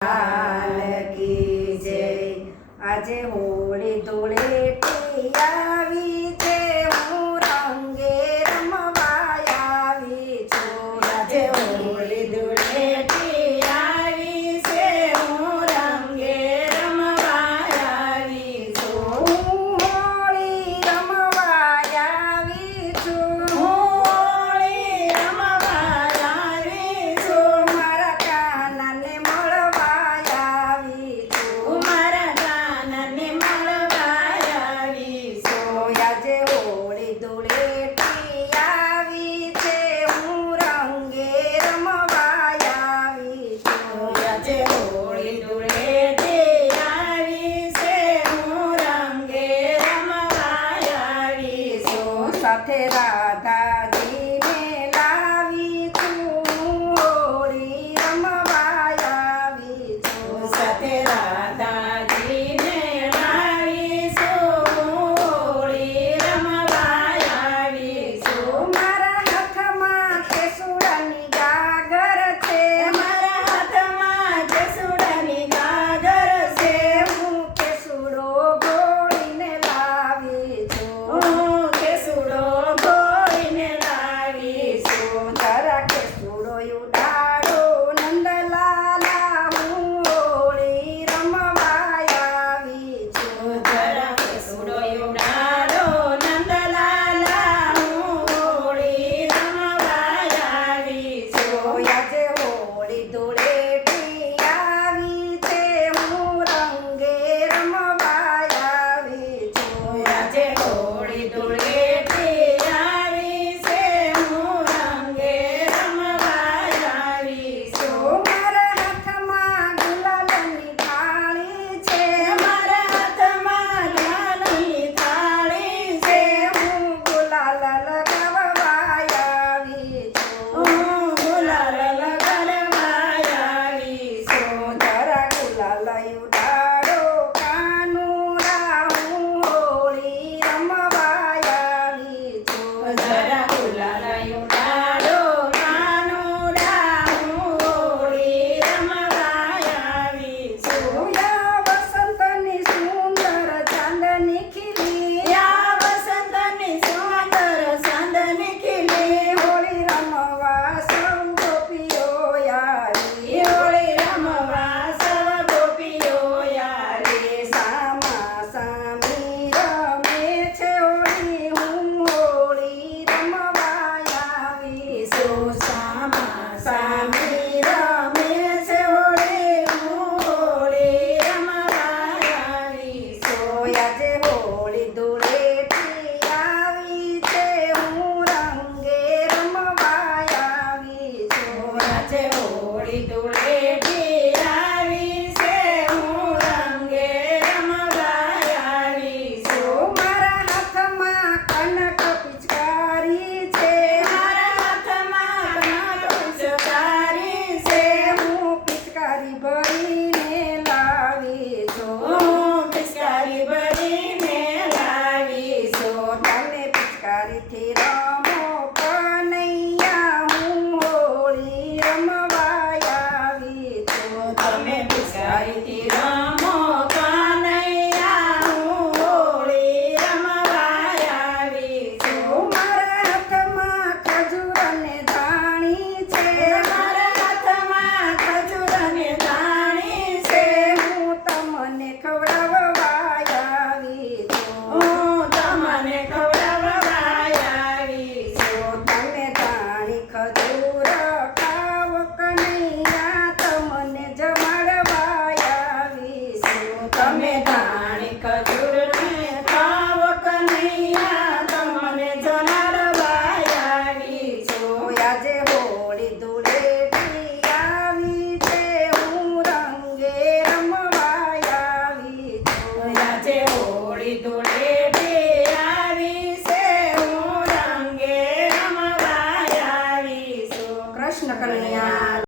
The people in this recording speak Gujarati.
લાલ કી જય। આજે હોળી ધૂળેટી આવી છે, હું રંગે રમવા આવી છું। આજે હોળી ધૂળેટી આવી છે, હું રંગે રમવા આવી છું। હું હોળી રમવા આવી છું। હું હોળી રમવા આવી છું। મારા કાનાને મળવા આવી છું। મારા કાનાને મળવા આવી છું। આજે હોળી ધૂળેટી આવી છે, હું રંગે રમવા આવી છું। આજે હોળી ધૂળેટી આવી છે, હું રંગે રમવા આવી છું। સાથે રાધાજીને લાવી છું, હું હોળી રમવા આવી છું। સાથે રાધાજીને લાવી છું, હું હોળી રમવા આવી છું। મારા હાથમાં કેસુડાની ગાગર છે। મારા હાથમાં કેસુડાની ગાગર છે। હું કેસુડો ઘોડીને લાવી છું। હું કેસુડો ઘોડીને લાવી છું। જરા કેસુડો ઉડાડો નંદલાલા, હું હોળી રમવા આવી છું। જરા કેસુડો ઉડાડો નંદલાલા, હું હોળી રમવા આવી છું। આજે હોળી ધૂળેટી આવી છે, હું રંગે રમવા આવી છું। આજે હોળી ધૂળેટી આવી છે, હું રંગે રમવા આવી છું। મારા હાથમાં ગુલાલની થાળી છે। મારા હાથમાં ગુલાલની થાળી છે। હું ગુલાલ લગાવવા આવી છું। હું ગુલાલ લગાવવા આવી છું। જરા ગુલાલ ઉડાડો કાનુડા, હું હોળી રમવા આવી છું। જરા ગુલાલ ઉડાડો કાનુડા, હું હોળી રમવા આવી છું। યા વસંતની સુંદર ચાંદની ખીલી, યા વસંતની સુંદર ચાંદની ખીલી, હોળી રમવા સૌ ગોપીઓ આવી। હોળી રમવા સૌ ગોપીઓ આવી। સામા સામી રમે છે હોળી, હું હોળી રમવા આવી છું। સામા સામી રમે છે હોળી, હું હોળી રમવા આવી છું। આજે હોળી ધૂળેટી આવી છે, હું રંગે રમવા આવી છું। આજે હોળી ધૂળેટી આવી છે, હું રંગે રમવા આવી છું। મારા હાથમાં કનક પિચકારી છે। મારા હાથમાં કનક પિચકારી છે। હું પિચકારી ભરીને લાવી છું। હું પિચકારી ભરીને લાવી છું। તમે પિચકારીથી રમો કનૈયા, હું હોળી રમવા આવી છું। તમે પિચકારીથી રમો કનૈયા, હું હોળી રમવા આવી છું। મારા હાથમાં ખજૂર અને ધાણી છે। મારા હાથમાં ખજૂર અને ધાણી છે। હું તમને ખવડાવવા આવી છું। હું તમને ખવડાવવા આવી છું। તમે ધાણી ખજૂર